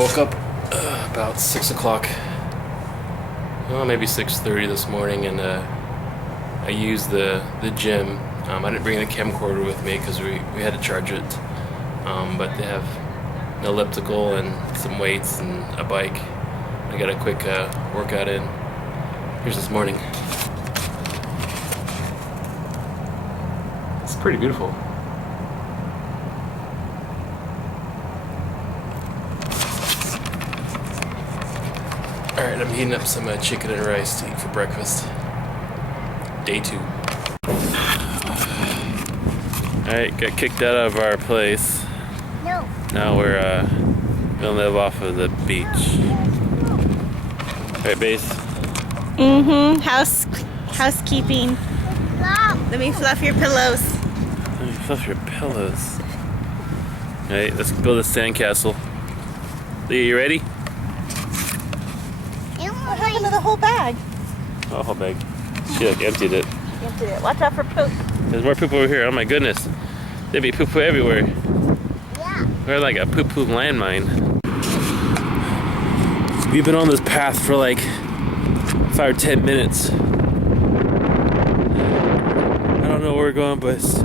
Woke up about 6 o'clock, well, maybe 6:30 this morning, and I used the gym. I didn't bring the camcorder with me because we had to charge it, but they have an elliptical and some weights and a bike. I got a quick workout in. Here's this morning. It's pretty beautiful. Alright, I'm heating up some chicken and rice to eat for breakfast. Day 2. Alright, got kicked out of our place. No. Now we're gonna live off of the beach. Alright, base. Stop. Housekeeping. Let me fluff your pillows. Let me fluff your pillows. Alright, let's build a sandcastle. Leah, you ready? What happened to the whole bag? Oh, whole bag. She like emptied it. Emptied it. Watch out for poop. There's more poop over here. Oh my goodness. There'd be poop everywhere. Yeah. We're like a poop landmine. We've been on this path for like 5 or 10 minutes. I don't know where we're going, but it's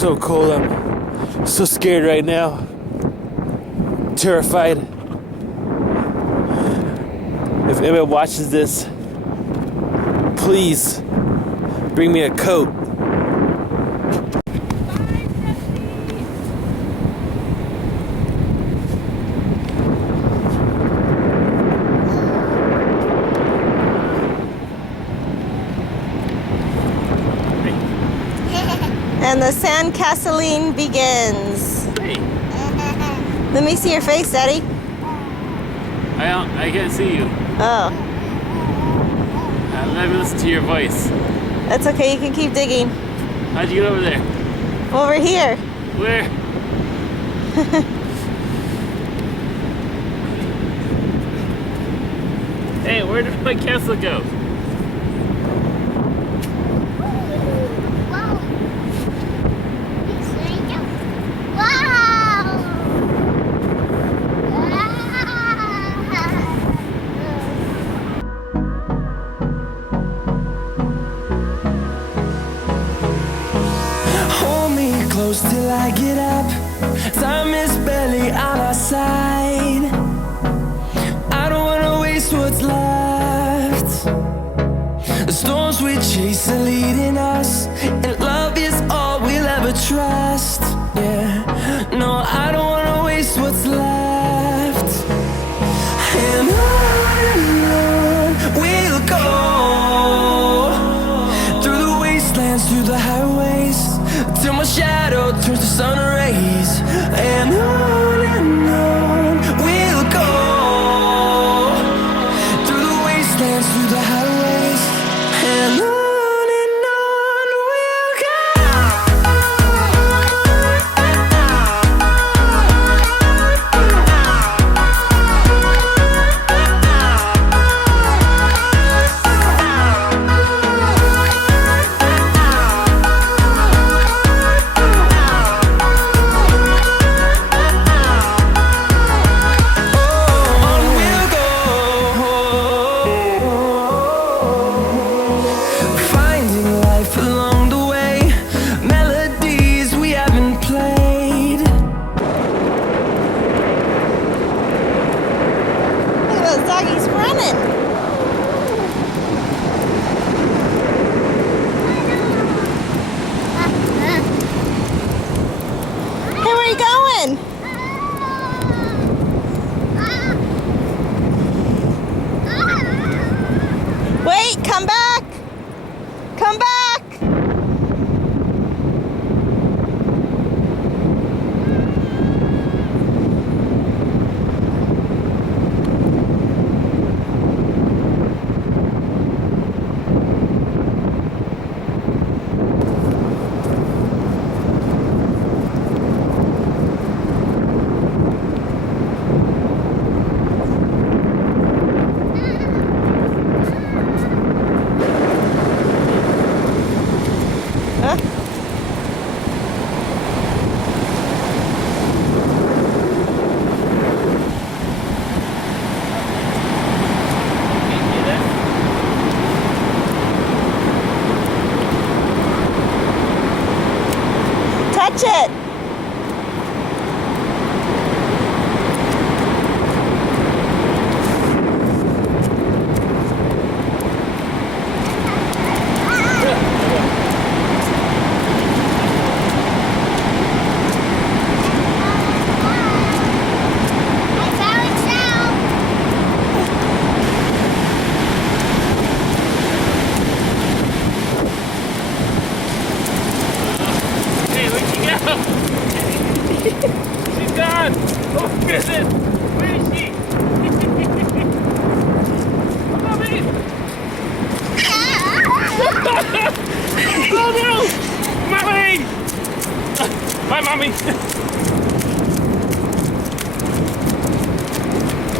so cold. I'm so scared right now. Terrified. If anyone watches this, please bring me a coat. And the sandcastling begins. Hey, Let me see your face, Daddy. I can't see you. Oh, Let me listen to your voice. that's okay. You can keep digging. How'd you get over there? Over here. Where? Hey, where did my castle go? Wow. Wow. Hold me close till I get up. Time is barely on our side. I don't wanna waste what's left. The storms we chase are leading us, and love is all we'll ever trust. Yeah, no, I don't wanna waste what's left. And on we'll go, through the wastelands, through the highways, till my shadow turns to sun rays. And on we'll go, through the wastelands, through the highways, and on we'll go. On we'll go. Oh no! Mommy! Bye, Mommy!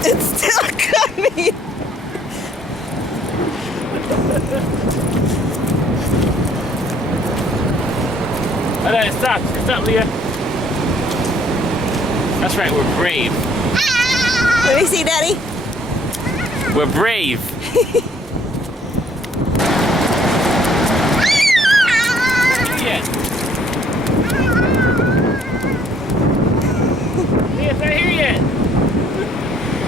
It's still coming. Alright, stop. Stop, Leah. That's right, we're brave. Let me see, Daddy. We're brave. Yet. Leah, it's not here yet.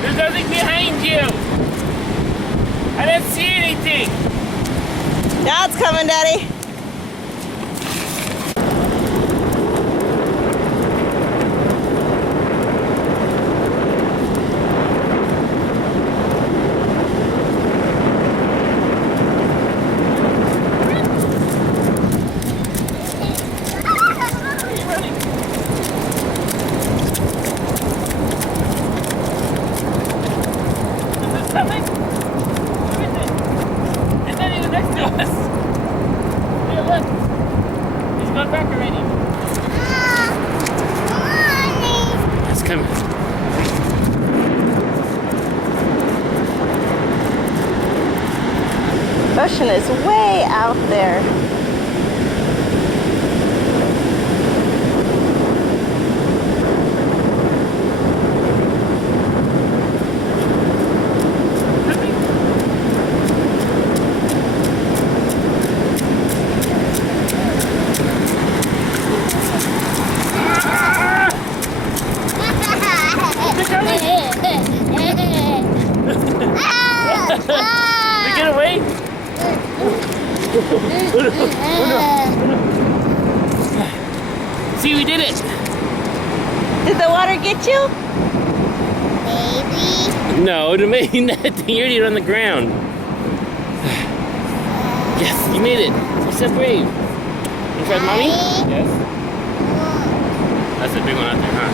There's nothing behind you. I didn't see anything. Now it's coming, Daddy. Ocean is way out there. Get away! See, we did it! Did the water get you? Baby. No, it made nothing. You're already on the ground. Yes, you made it. You're so brave. You tried, Mommy? Yes. That's a big one out there, huh?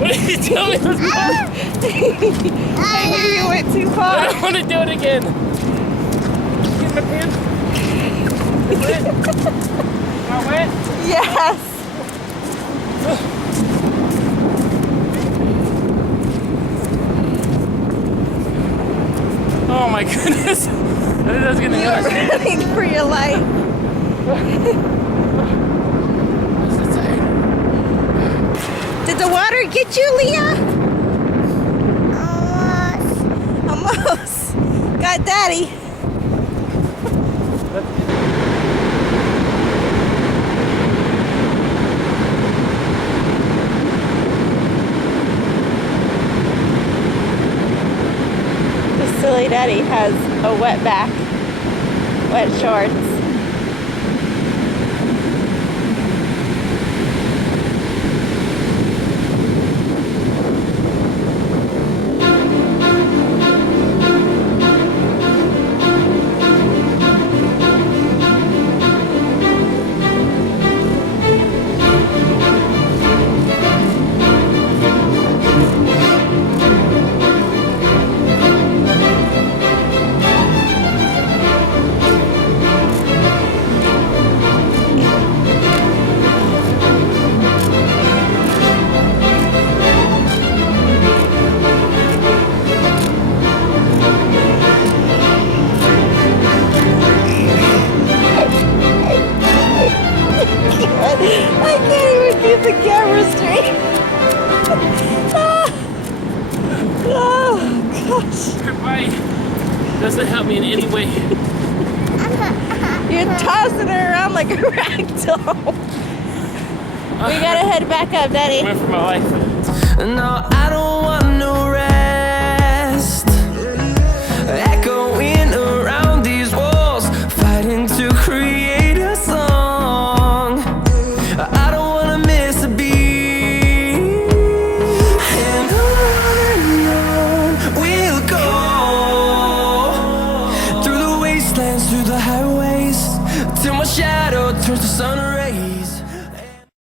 What did you tell me? I knew you went too I far. don't want to do it again. Get my pants. Wet? Am I wet? Yes. Oh my goodness. I think that's gonna You're running for your life. I'm so tired. Did the water get you, Leah? Almost. Almost. Got Daddy. The silly Daddy has a wet back, wet shorts. height doesn't help me in any way. You're tossing her around like a rag doll. We gotta head back up, Daddy. I went for my life. No, I don't